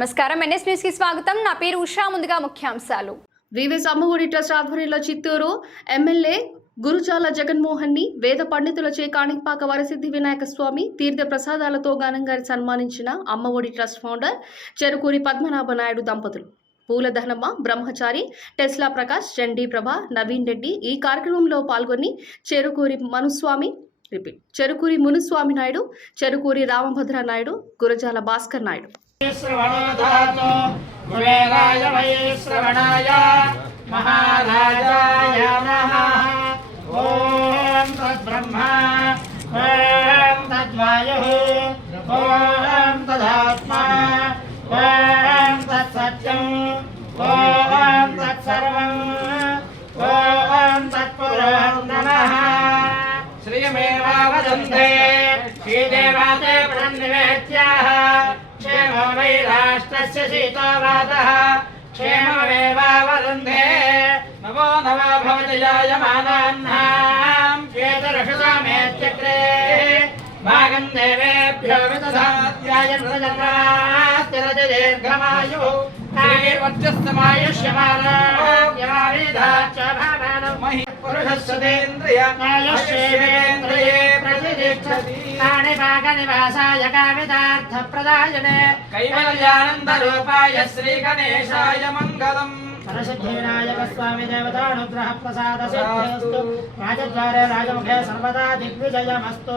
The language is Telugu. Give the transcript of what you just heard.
నమస్కారం. ఎన్ఎస్ న్యూస్కి స్వాగతం. నా పేరు ఉషా. ముందుగా ముఖ్యాంశాలు. వివిస్ అమ్మఒడి ట్రస్ట్ ఆధ్వర్యంలో చిత్తూరు ఎమ్మెల్యే గురుజాల జగన్మోహన్ని వేద పండితులచే కాణిపాక వరసిద్ధి వినాయక స్వామి తీర్థ ప్రసాదాలతో ఘనంగా సన్మానించిన అమ్మఒడి ట్రస్ట్ ఫౌండర్ చెరుకూరి పద్మనాభ నాయుడు దంపతులు. పూలధనమ్మ బ్రహ్మచారి టెస్లా ప్రకాష్ చండీ ప్రభ నవీన్ రెడ్డి ఈ కార్యక్రమంలో పాల్గొని చెరుకూరి మనుస్వామి రిపీట్ చెరుకూరి మునుస్వామి నాయుడు చెరుకూరి రామభద్ర నాయుడు గురజాల భాస్కర్ నాయుడు. श्रवणोधातु कुबेराय वै श्रवणाय, महाराजाय नमः। ॐ तद्ब्रह्मा, ॐ तद्वायुः, ॐ तदात्मा, ॐ तत्सत्यम् ॐ तत्सर्वम् ॐ श्रीदेवाते वै राष्ट्रस्य शीतोवातः क्षेममेवावरुन्धे नवो नव भवति जायमानान्नाम् श्वेतरक्षसामेत्यग्रे भागम् देवेभ्यो विदधात्याय नृजन्रास्तिरति दीर्घमायुः कायवर्चस्तमायुष्यमानायमाविधाच्च भावानम् महि पुरुषस्वतेन्द्रिय आयुष्येवेन्द्रिये प्रतिष्ठति प्राणिपाकनिवासाय कामितार्थप्रदायने कैवल्यानन्दरूपाय श्रीगणेशाय मङ्गलम् परसिद्धिविनायकस्वामि देवतानुग्रह प्रसाद सिद्धिस्तु राजद्वारे राजमुखे सर्वदा दिग्विजयमस्तु